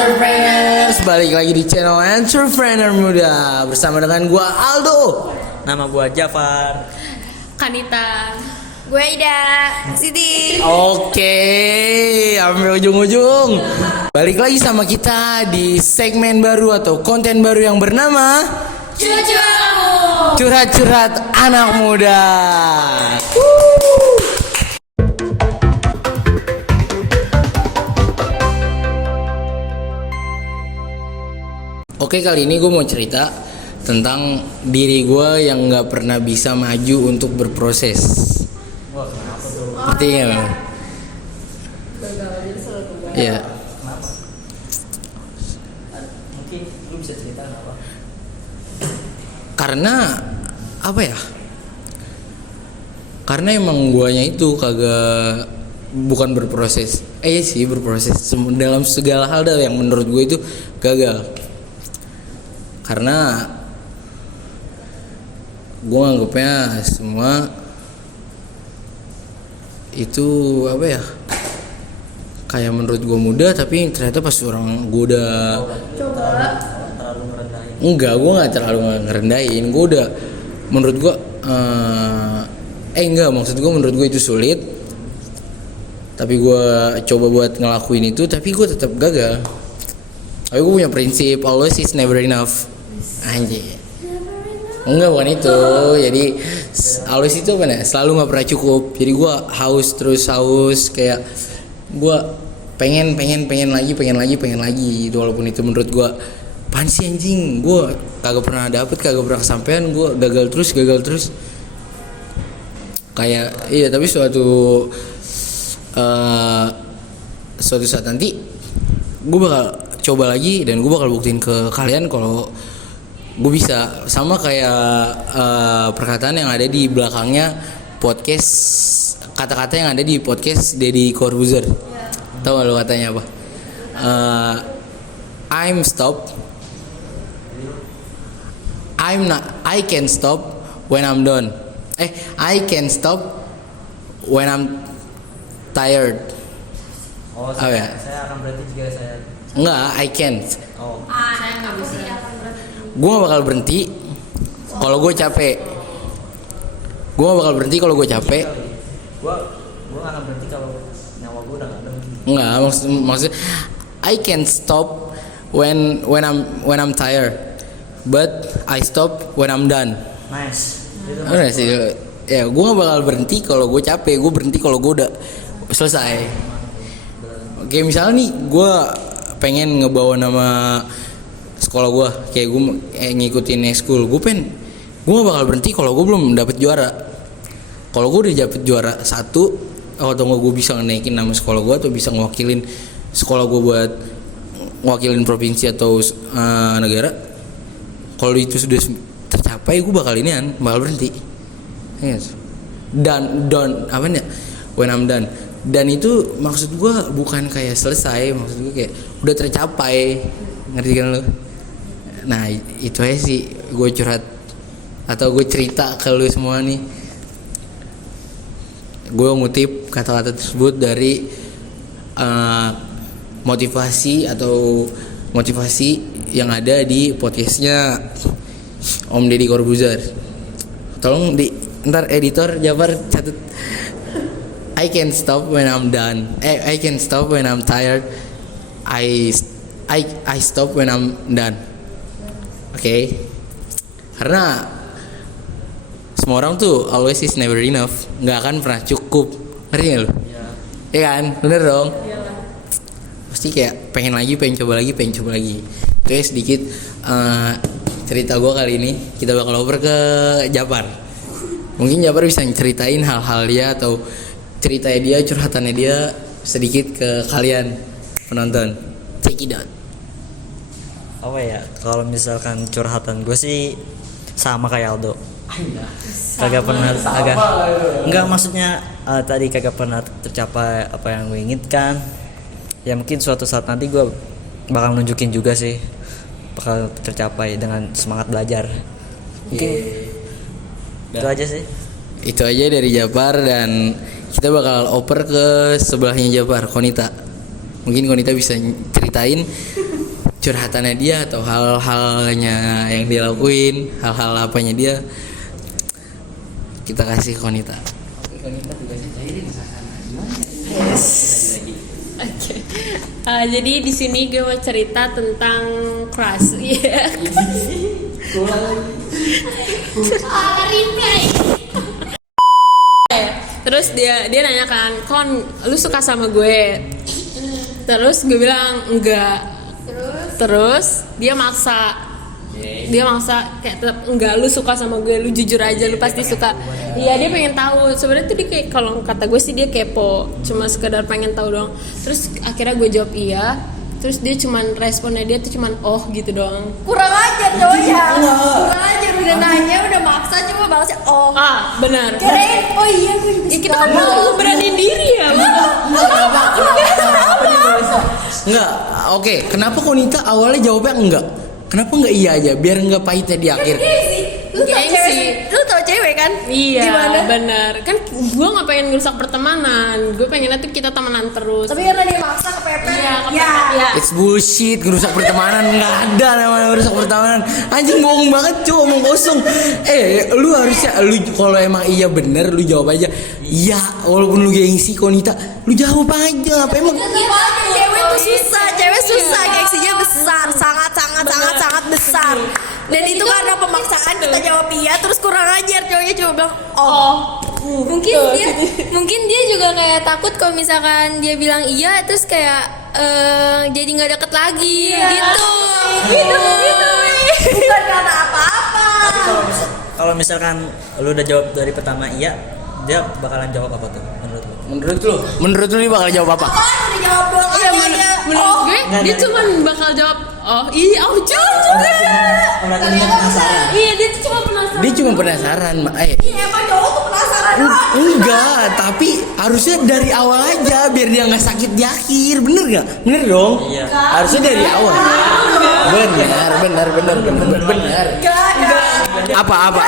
Entrepreneurs, balik lagi di channel Entrepreneur Muda bersama dengan gua Aldo. Nama gua Jafar. Kanita. Gue Ida. Siti. Oke, sampai ujung-ujung. Balik lagi sama kita di segmen baru atau konten baru yang bernama Curhat-curhat anak muda. Oke, kali ini gue mau cerita tentang diri gue yang gak pernah bisa maju untuk berproses. Wah, kenapa tuh? Artinya memang iya. Kenapa? Mungkin lu bisa cerita kenapa? Karena apa ya? Karena emang guanya itu kagak bukan berproses. Iya sih berproses dalam segala hal yang menurut gue itu gagal. Karena gue anggapnya semua itu apa ya, kayak menurut gue mudah, tapi ternyata pas orang gue udah Terlalu merendahin. enggak, gue nggak terlalu ngerendahin. Gue udah menurut gue enggak, maksud gue menurut gue itu sulit, tapi gue coba buat ngelakuin itu, tapi gue tetap gagal. Tapi gue punya prinsip always is never enough. Anjir. Enggak, bukan itu. Jadi always itu apa nih? Selalu nggak pernah cukup. Jadi gue haus, kayak gue pengen lagi. Itu walaupun itu menurut gue apaan sih anjing, gue kagak pernah dapet, kagak pernah kesampaian, gue gagal terus. Kayak iya, tapi suatu saat nanti gue bakal coba lagi dan gue bakal buktiin ke kalian kalau gue bisa. Sama kayak perkataan yang ada di belakangnya podcast, kata-kata yang ada di podcast Deddy Corbuzier. Tahu gak lo katanya apa? I can stop when I'm done. I can stop when I'm tired. Oh, ya? Saya akan berhenti jika saya. Enggak, I can't. Oh. Saya nggak bisa. Gue gak bakal berhenti kalau gue capek. Gue gak bakal berhenti kalau gue capek. Gua nggak akan berhenti kalau nyawa gua udah nggak berhenti. Enggak, maksudnya I can stop when I'm tired, but I stop when I'm done. Nice. Itu Udah sih. Ya, gue gak bakal berhenti kalau gue capek. Gue berhenti kalau gue udah selesai. Oke, misalnya nih gue pengen ngebawa nama sekolah gue, kayak gue ngikutin ekskul, gue gak bakal berhenti kalau gue belum dapet juara. Kalau gue udah dapet juara 1, atau gue bisa naikin nama sekolah gue, atau bisa ngewakilin sekolah gue buat ngewakilin provinsi atau negara, kalau itu sudah tercapai, gue bakal berhenti. Yes. Dan apa nih? When I'm done. Dan itu maksud gue bukan kayak selesai, maksud gue kayak udah tercapai, ngerti kan lo? Nah itu aja sih gue curhat atau gue cerita ke lu semua nih. Gue ngutip kata-kata tersebut dari motivasi yang ada di podcastnya Om Deddy Corbuzier. Tolong ntar editor Jafar catat. I can stop when I'm done. I can stop when I'm tired. I stop when I'm done. Oke. Karena semua orang tuh always is never enough. Nggak akan pernah cukup. Ngerti nggak lu? Iya kan? Bener dong? Pasti kayak pengen coba lagi. Oke, sedikit cerita gue kali ini. Kita bakal over ke Jafar. Mungkin Jafar bisa ceritain hal-hal dia atau ceritanya dia, curhatannya dia sedikit ke kalian penonton. Check it out. Apa ya? Kalau misalkan curhatan gue sih sama kayak Aldo. Kagak pernah enggak, maksudnya tadi kagak pernah tercapai apa yang gue inginkan. Ya mungkin suatu saat nanti gue bakal nunjukin juga sih, bakal tercapai dengan semangat belajar. Mungkin itu aja sih. Itu aja dari Jafar, dan kita bakal oper ke sebelahnya Jafar, Konita. Mungkin Konita bisa ceritain curhatannya dia atau hal-halnya yang dia lakuin, hal-hal apanya dia, kita kasih ke Konita. Oke, Konita tugasnya cairin suasana. Oke. Jadi di sini gue mau cerita tentang crush. Iya. Replay. Terus dia nanya kan, "Kon, lu suka sama gue?" Terus gue bilang enggak. Terus dia maksa kayak tetap enggak, lu suka sama gue, lu jujur aja, lu pasti suka. Iya, dia pengen tahu. Sebenarnya tuh dia kayak, kalau kata gue sih dia kepo, cuma sekedar pengen tahu doang. Terus akhirnya gue jawab iya. Terus dia cuman responnya dia tuh cuman oh gitu doang. Kurang ajar cowok ya. Kurang ajar, udah nanya, udah maksa, cuma balasnya oh. Benar. Kirain oh iya gue juga Ya kita kan mau beraniin diri ya. Enggak, oke. Kenapa Konita awalnya jawabnya enggak? Kenapa enggak iya aja, biar enggak pahitnya di akhir? Lu tau Gengsi. cewek, lu tau cewek kan? Iya, Gimana? benar. Kan gue nggak pengen ngerusak pertemanan. Gue pengennya tuh kita temenan terus. Tapi karena dia maksa kepepet. Iya, Ya. ya. It's bullshit, ngerusak pertemanan. Nggak ada namanya ngerusak pertemanan. Anjing bohong banget cuy, omong kosong. Lu harusnya, lu kalau emang iya bener, lu jawab aja iya, walaupun lu gengsi Konita, lu jawab aja. Apa emang Cewek tuh susah, cewek susah, gengsinya besar, sangat besar. Dan itu karena pemaksaan kita jawab iya, terus kurang ajar cowoknya cuma bilang oh. Mungkin dia juga kayak takut kalau misalkan dia bilang iya terus kayak jadi nggak deket lagi gitu. Bukan karena apa-apa. Kalau misalkan lu udah jawab dari pertama iya, dia bakalan jawab apa tuh menurut lu? Menurut lu dia bakal jawab apa? Udah jawab doang Iya, aja. menurut gue dia cuman bakal jawab oh iya, oh juga. Orang ini penasaran. Iya, dia tuh cuma penasaran. Dia cuma penasaran, Iya, emang cowok tuh penasaran doang. Enggak, tapi harusnya dari awal aja biar dia nggak sakit di akhir, bener nggak? Bener dong. Iya. Harusnya dari awal. Benar. Apa?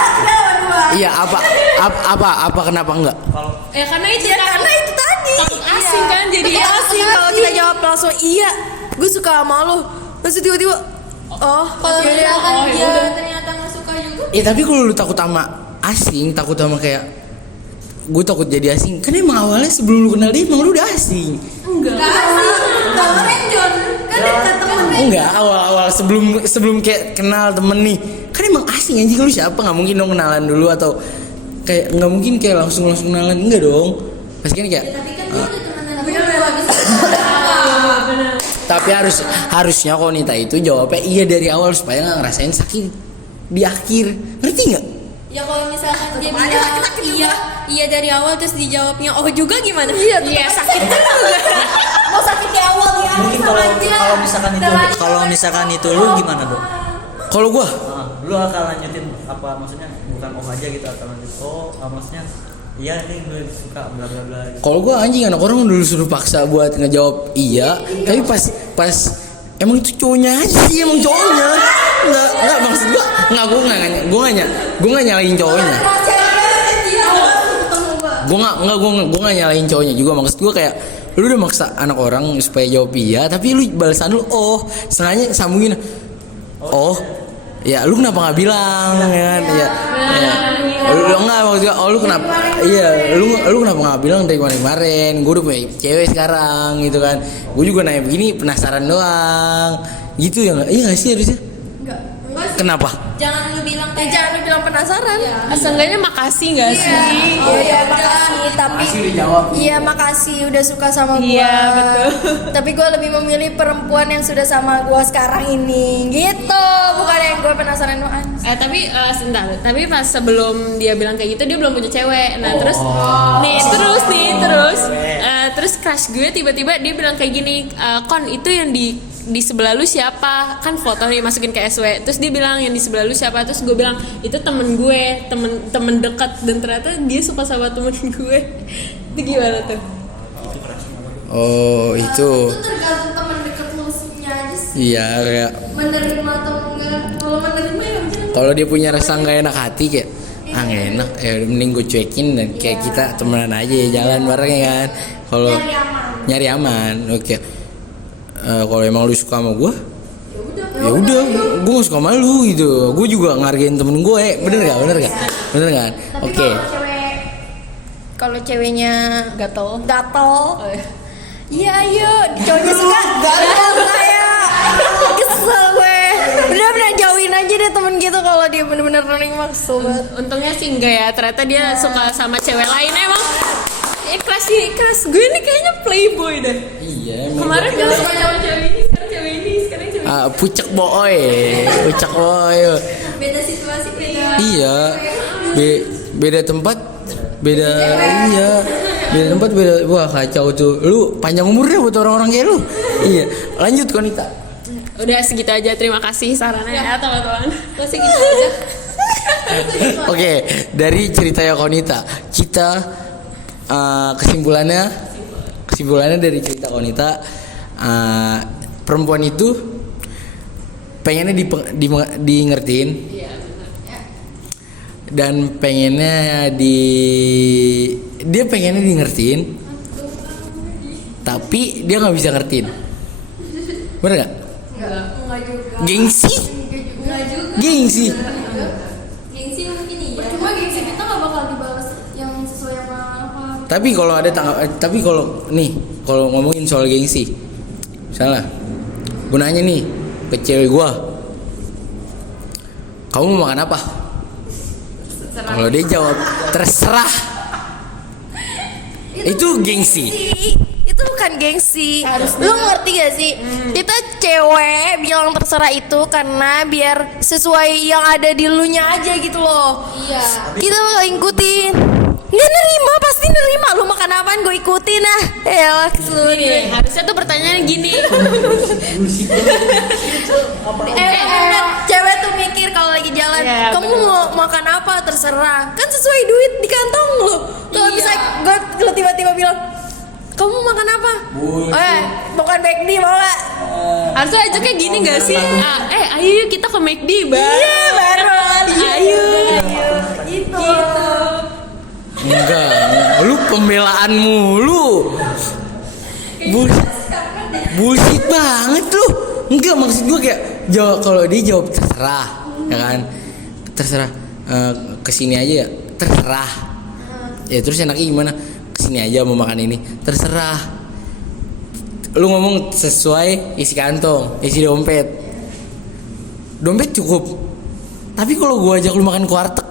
Iya, apa kenapa enggak? Ya karena itu Ya karena itu tadi. takut asing kan, jadi Jadi asing kalau kita jawab langsung iya, gue suka sama lo. Terus tiba-tiba oh, Kalau misalkan oh, dia yaudah. ternyata nggak suka juga. Tapi kalau lu takut sama asing, takut sama kayak gue takut jadi asing. Kan emang awalnya sebelum lu kenal dia emang lu udah asing. Enggak. kemarin John kan dekat temen. Enggak, awal-awal sebelum kayak kenal temen nih. Kan emang asing anjing, lu siapa? Nggak mungkin dong kenalan dulu atau kayak nggak mungkin kayak langsung kenalan, enggak dong. Pasti kan kayak tapi harusnya Konita itu jawabnya iya dari awal supaya nggak ngerasain sakit di akhir, ngerti nggak? Ya kalau misalkan dia Ada bilang sakit-sakit iya dari awal terus dijawabnya oh juga gimana? Iya, sakit juga. Mau sakit di awal di akhir Mungkin sama aja. kalau misalkan itu lu gimana, Dok? Kalau gua Lu akan lanjutin apa, maksudnya bukan oh aja gitu, atau lanjut maksudnya iya nih gue suka bla bla bla gitu. Kalau gue anjing, anak orang dulu suruh paksa buat ngejawab iya, tapi pas emang itu cowoknya aja sih, emang cowoknya nggak maksud gue nggak nyalain cowoknya, gue nggak nyalain cowoknya juga. Maksud gue kayak lu udah maksa anak orang supaya jawab iya, tapi lu balasan lu oh, sengaja sambungin oh ya, lu kenapa nggak bilang ya kan? Ya. Lu nggak maksudnya lu kenapa? Iya, lu kenapa nggak bilang dari kemarin? Gue udah punya cewek sekarang gitu kan. Gue juga nanya begini penasaran doang. Gitu ya nggak? Iya nggak sih harusnya? Enggak Kenapa? Jangan lu bilang sih. Jangan lu bilang penasaran. Seenggaknya makasih nggak sih? Oh iya, makasih. Tapi dijawab. iya makasih udah suka sama gua. Iya, betul. Tapi gua lebih memilih perempuan yang sudah sama gua sekarang ini. Gitu, bukan yang gua penasaran doang. Sebentar. Tapi pas sebelum dia bilang kayak gitu dia belum punya cewek. Nah terus terus crush gue tiba-tiba dia bilang kayak gini, Kon itu yang di sebelah lu siapa? Kan foto nih masukin ke SW. Terus dia bilang yang di sebelah lu siapa? Terus gue bilang itu temen gue, temen dekat. Dan ternyata dia suka sama temen gue. Itu gimana tuh? Oh itu. Itu tergantung teman deket lu aja sih. Iya kayak Menerima atau enggak. Kalau menerima ya udah. kalau dia punya rasa nggak enak hati kayak nggak enak, ya udah mending gue cuekin dan kayak kita temenan aja jalan bareng ya kan. Kalau nyari aman, oke. Kalau emang lu suka sama gue, ya udah gue gak suka sama lu gitu. Gue juga ngargain temen gue, bener gak? Oke. Kalau ceweknya Gatel. iya ayo cowoknya suka gatel kayak kesel gue. Bener-bener jauhin aja deh temen gitu kalau dia bener-bener running maksud banget. Untungnya sih enggak ya, ternyata dia suka sama cewek lain emang. Kelas gue ini kayaknya playboy deh. Iya. Kemarin dia suka sama cewek ini, sekarang cewek ini, sekarang cewek ini. Pucek boy. Beda situasi beda. Iya. Beda tempat, beda wah kacau tuh. Lu panjang umurnya buat orang-orang kayak lu. Iya. Lanjut Konita. Udah segitu aja, terima kasih sarannya ya teman-teman. Masih gitu aja. Oke, dari ceritanya Konita, kita kesimpulannya dari cerita Konita, perempuan itu pengennya di ngertiin dan pengennya dia pengennya di ngertiin, tapi dia nggak bisa ngertiin, bener nggak? Gengsi Gengsi mungkin iya. Cuma gengsi kita nggak bakal dibalas yang sesuai sama apa. Tapi kalau ngomongin soal gengsi, misalnya gue nanya nih ke cewek gue, kamu mau makan apa? Kalau dia jawab terserah, itu gengsi. Itu bukan gengsi. Lu ngerti gak sih? Kita cewek bilang terserah itu karena biar sesuai yang ada di lu nya aja gitu loh. Iya. Kita bakal ngikutin. Nggak nerima, pasti nerima. Lu makan apaan gue ikutin ah. Elah keseluruhan. Gini, harusnya tuh pertanyaannya gini. Cewek tuh mikir kalau lagi jalan, Iya, kamu mau makan apa terserah. Kan sesuai duit di kantong lu. Kalau Iya. bisa gue tiba-tiba bilang, kamu makan apa? Makan McD mau gak? Harusnya aja kayak gini gak sih? Ayo yuk kita ke McD bang. Iya baru. Ayo. Gitu. Enggak, lu pembelaan mulu. Bullshit banget lu. Enggak, maksud gue kayak kalau dia jawab terserah, ya kan? Terserah kesini aja ya, terserah. Ya terus enaknya gimana? Kesini aja mau makan ini, terserah. Lu ngomong sesuai isi kantong, isi dompet. Dompet cukup. Tapi kalau gua ajak lu makan ke warteg,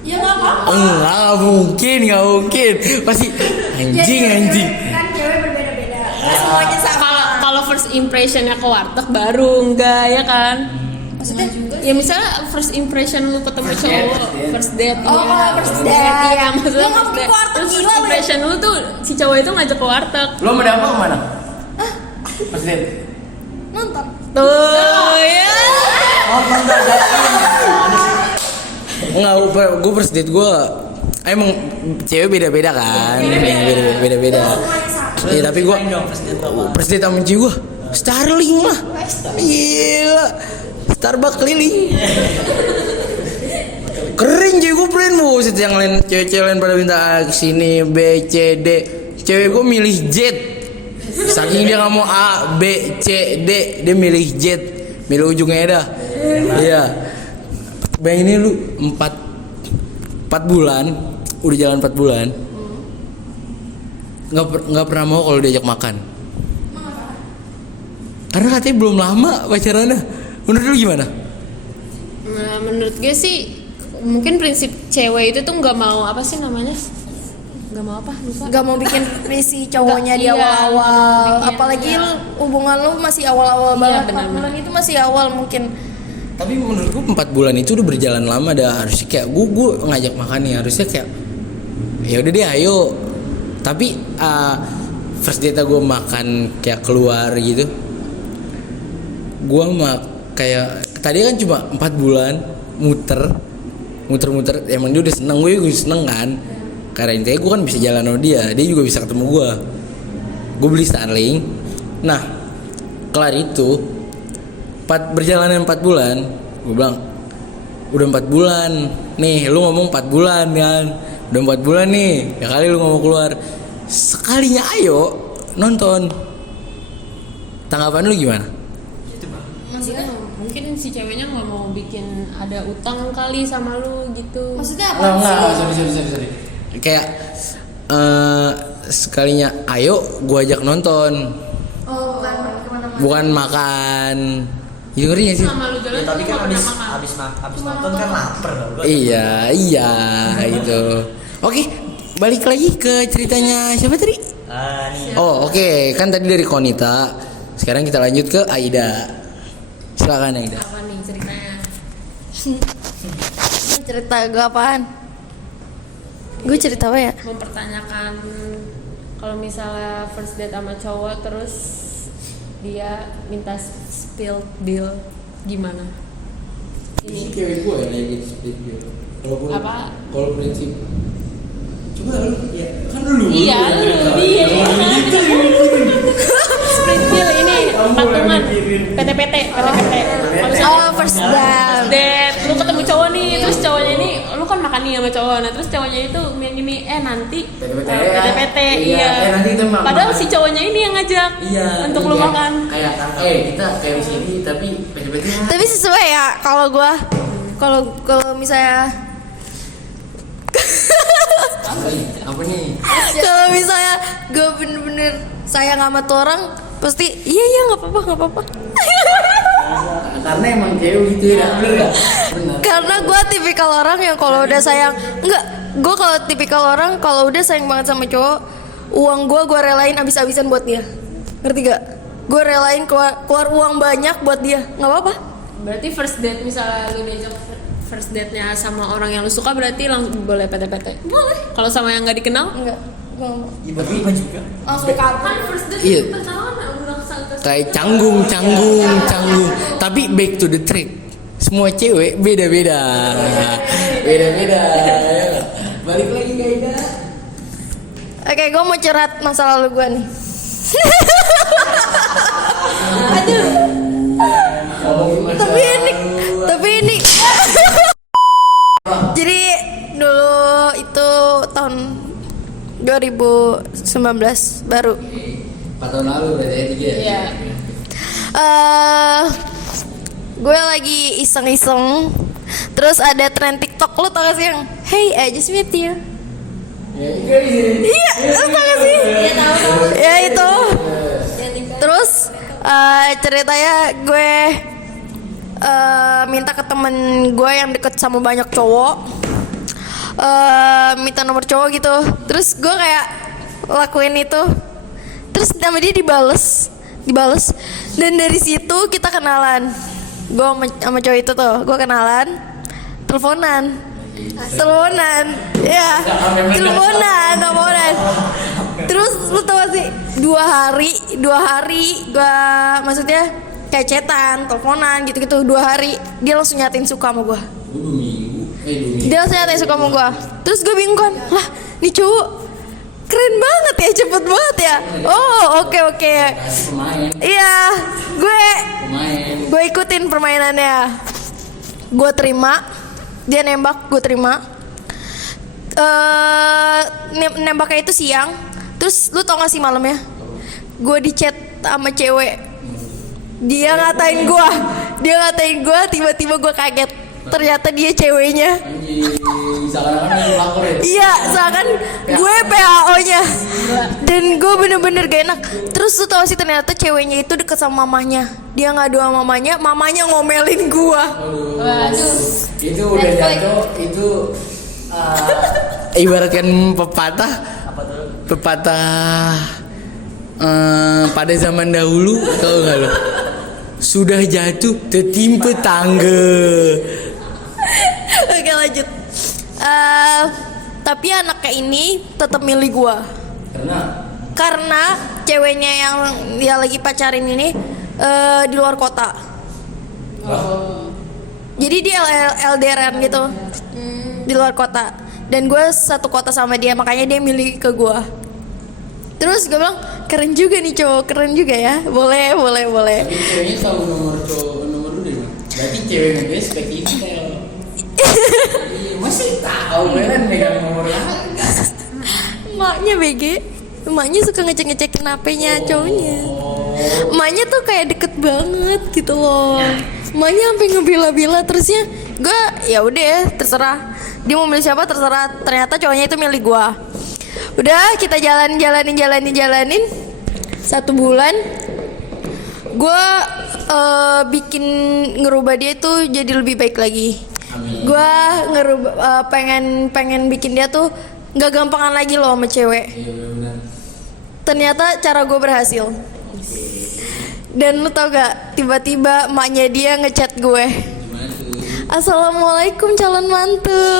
Ya nggak apa-apa. enggak mungkin. Pasti anjing. Kan cewek berbeda-beda. Nggak semuanya sama. Kalau first impressionnya ke warteg baru enggak ya kan? Maksudnya Ya misalnya first impression lu ketemu cowok, first date. Oh, ya. kalau first date. Iya, maksudnya Lu nggak first ke date. warteg, Terus gila first lu ya? impression lu tuh si cowok itu ngajak ke warteg. Lu mau apa kemana? Pas date. Nonton. Tuh ya. Enggak, gue first date gue emang cewek beda-beda kan, beda-beda. Iya tapi gue first date sama cewek gue Starling lah, gila, Starbucks keliling. Kering cewek gue plan mau, yang lain cewek-cewek lain pada minta kesini B C D, cewek gue milih jet. Saking dia nggak mau A B C D, dia milih jet, milih ujungnya dah. Iya. Bayangin lu 4 bulan, udah jalan 4 bulan, nggak pernah mau kalau diajak makan. Karena katanya belum lama pacarannya. Menurut lu gimana? Nah, menurut gue sih mungkin prinsip cewek itu tuh nggak mau apa sih namanya? Nggak mau apa? Lupa. Gak mau bikin si cowoknya di Iya, awal-awal. bikin, Apalagi iya. lu hubungan lu masih awal-awal Iya, banget. 4 benar-benar. bulan itu masih awal mungkin. Tapi menurut gua 4 bulan itu udah berjalan lama dah. Harusnya kayak gua ngajak makan nih, harusnya kayak ya udah deh ayo. Tapi first date gua makan kayak keluar gitu. Gua kayak tadi kan cuma 4 bulan muter emang dia udah seneng, gue seneng kan. Karena intinya gue kan bisa jalan sama dia juga bisa ketemu gue beli Starling. Nah kelar itu berjalanan 4 bulan, gue bilang udah 4 bulan nih, lu ngomong 4 bulan kan, udah 4 bulan nih ya kali lu ngomong keluar, sekalinya ayo nonton. Tanggapan lu gimana? Maksudnya? Mungkin si ceweknya nggak mau bikin ada utang kali sama lu gitu. Maksudnya apa Enggak, sih? sorry. Kayak sekalinya ayo gua ajak nonton, Oh, bukan kemana-mana. bukan makan. Ya, ngerti gak sih? Sama lu jalan Ya, tapi lu kan nggak pernah makan. abis nonton kan lapar loh. Iya itu. Oke, balik lagi ke ceritanya siapa tadi? Nih. Oh oke, kan tadi dari Konita. Sekarang kita lanjut ke Aida. Silakan Aida. Apa nih ceritanya? Cerita gue apaan? Gue cerita apa ya? Mempertanyakan kalau misalnya first date sama cowok terus dia minta spill bill gimana? Ini Cewek gue yang lagi split bill. Apa? Kalau prinsip. Coba lu ya kan dulu. Iya, dia split bill ini patungan PT. Kalau misalnya Oh, first date. date, lu ketemu cowok nih, terus cowoknya ini, lu kan makan nih sama cowok, nah terus cowoknya itu yang gini, nanti PT, iya. Nanti kita Padahal si cowoknya ini yang ngajak untuk lu makan. Kayak kita kayak di sini tapi PT. Tapi sesuai ya kalau gue, kalau misalnya Apa nih? kalau misalnya gue bener-bener sayang sama tuh orang, pasti iya nggak apa-apa. Karena emang cewek gitu ya, bener gak? Bener. Karena gue tipikal orang yang kalau udah sayang, enggak, gue kalau tipikal orang kalau udah sayang banget sama cowok, uang gue relain abis-abisan buat dia, ngerti gak? Gue relain keluar uang banyak buat dia, nggak apa-apa. Berarti first date misalnya lu diajak first date-nya sama orang yang lu suka berarti langsung boleh PT. Boleh. Kalau sama yang nggak dikenal? Enggak, gue Ibu apa juga? langsung kartu. Kan first date Iya. pertama udah kesal. Kayak canggung. Tapi back to the trick. Semua cewek beda-beda. Balik lagi ke Aida. Oke, gue mau curhat masa lalu gue nih. Aduh. Tapi ini. Jadi dulu itu tahun 2019 baru. 4 tahun lalu berarti ya 3 ya? Iya. Gue lagi iseng-iseng, terus ada tren TikTok, lo tau gak sih yang Hey, I just met you. Iya, lo tau gak sih? Iya tahu. Ya itu. Terus ceritanya gue minta ke temen gue yang deket sama banyak cowok, minta nomor cowok gitu. Terus gue kayak lakuin itu. Terus nama dia dibales. Dan dari situ kita kenalan. Gue sama cowok itu tuh, gue kenalan, teleponan, ya, teleponan. Terus lu tau gak sih, 2 hari gue, maksudnya kayak chatan, teleponan gitu-gitu 2 hari, dia langsung nyatain suka sama gue. 2 minggu. Dia langsung nyatain suka sama gue. Terus gue bingung kan, lah nih cowok keren banget ya, cepet banget ya. Oh oke. Pemain. Iya, gue ikutin permainannya. Gue terima, dia nembak, gue terima. Nembaknya itu siang. Terus lu tau gak sih malamnya? Gue di chat sama cewek. Dia ngatain gue, tiba-tiba gue kaget. Ternyata dia ceweknya. Seakan-akan lu pelakor ya? Iya, seakan gue PAO-nya. Dan gue bener-bener gak enak. Terus lu tau sih ternyata ceweknya itu deket sama mamanya. Dia ngadu sama mamanya ngomelin gue. Waduh. Itu udah jatuh, itu ibaratkan pepatah. Pada zaman dahulu, tau gak lo? Sudah jatuh tertimpa tangga. Oke lanjut. Tapi anaknya ini tetap milih gue. Karena ceweknya yang dia lagi pacarin ini di luar kota. Jadi dia LDRan gitu, di luar kota. Dan gue satu kota sama dia, makanya dia milih ke gue. Terus gue bilang keren juga nih cowok, keren juga ya. Boleh. Tapi ceweknya tahu nomor lu deh. Berarti cewek nge-spek itu kayak masih tahu beneran megang nomor lah. Emaknya BG, emaknya suka ngecek-ngecekin HP-nya cowoknya. emaknya tuh kayak deket banget gitu loh. Emaknya sampai ngebela-bela, terusnya gue ya udah ya terserah dia mau milih siapa terserah. Ternyata cowoknya itu milih gue. Udah kita jalanin 1 bulan gue bikin ngerubah dia tuh jadi lebih baik lagi. Gue ngerubah pengen bikin dia tuh nggak gampangan lagi loh sama cewek. Ternyata cara gue berhasil. Dan lu tau gak, tiba-tiba emaknya dia ngechat gue, "Assalamualaikum calon mantu."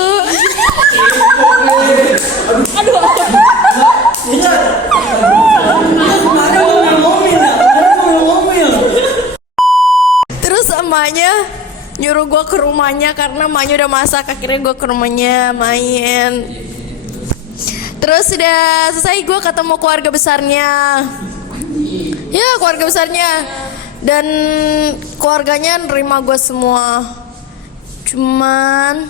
Terus emaknya nyuruh gue ke rumahnya karena emaknya udah masak. Akhirnya gue ke rumahnya main. Terus udah selesai gue ketemu keluarga besarnya. Ya keluarga besarnya. Dan keluarganya nerima gue semua. Cuman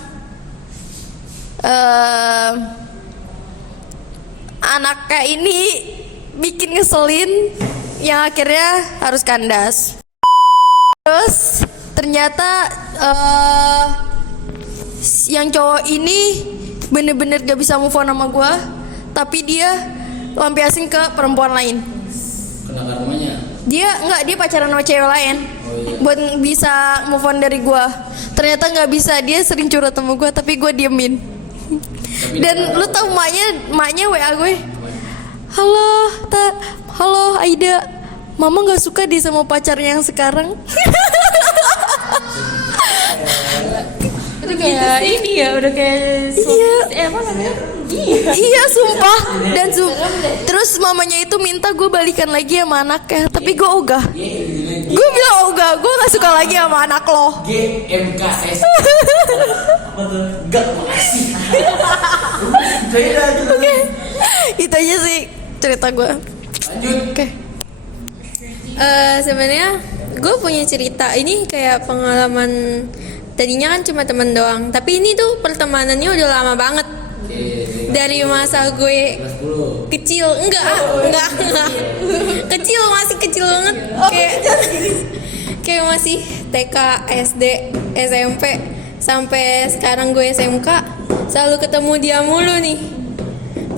anaknya ini bikin ngeselin yang akhirnya harus kandas. Terus ternyata yang cowok ini bener-bener gak bisa move on sama gue, tapi dia lampiasin ke perempuan lain. Kena karmanya. Dia pacaran sama cewek lain. Buat bisa move on dari gue. Ternyata gak bisa, dia sering curhat sama gue tapi gue diemin. Dan lu tau maknya WA gue, Halo Aida, Mama gak suka deh sama pacarnya yang sekarang. Itu kayak ini ya, udah kayak apa namanya? Iya sumpah. Dan terus mamanya itu minta gue balikan lagi sama anaknya, tapi gue ogah. Gue bilang ogah, gue gak suka lagi sama anak lo. GMKS. Apa tuh? Gak makasih. Oke, itu aja sih cerita gue. Lanjut. Oke. Sebenarnya gue punya cerita ini kayak pengalaman. Tadinya kan cuma teman doang, tapi ini tuh pertemanannya udah lama banget. Dari masa gue kecil, enggak. Masih kecil banget. Kayak masih TK, SD, SMP, sampai sekarang gue SMK, selalu ketemu dia mulu nih.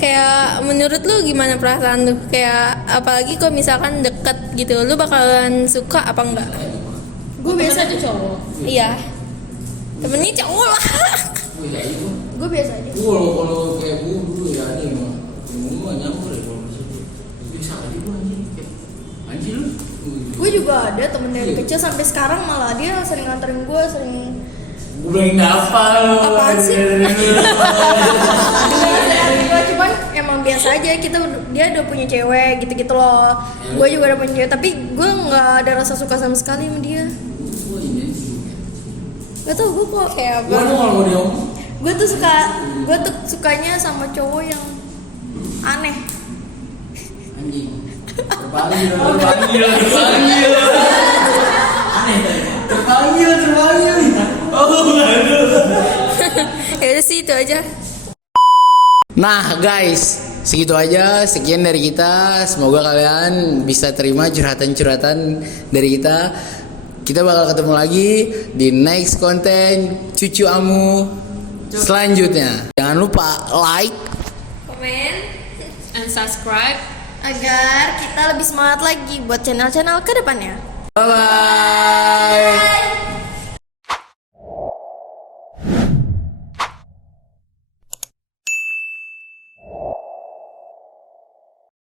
Kayak menurut lu gimana perasaan lu? Kayak apalagi kalau misalkan deket gitu, lu bakalan suka apa enggak? Gue biasa Itu cowok. Iya, temennya cowok lah. Gue biasa aja. Kalau kayak gue dulu ya ini mah nyampur ya kalau disitu. Bisa aja gue anjing lu. Gue juga ada temen dari kecil sampai sekarang, malah dia sering nganterin gue, sering. Gue bilang apa lu? Apaan sih? Cuman emang biasa aja, dia udah punya cewek gitu-gitu loh. Gue juga udah punya cewek, tapi gue nggak ada rasa suka sama sekali sama dia. Gak tau gue kok kayak Gue kalau dia gue tuh sukanya sama cowok yang aneh. anjing. Terpanggil. Aneh tadi. Terpanggil. Oh, Ya sih itu aja. Nah guys, segitu aja, sekian dari kita. Semoga kalian bisa terima curhatan-curhatan dari kita. Kita bakal ketemu lagi di next konten Cucu Amu selanjutnya. Jangan lupa like, Komen. And subscribe. Agar kita lebih semangat lagi buat channel-channel ke depannya. bye bye.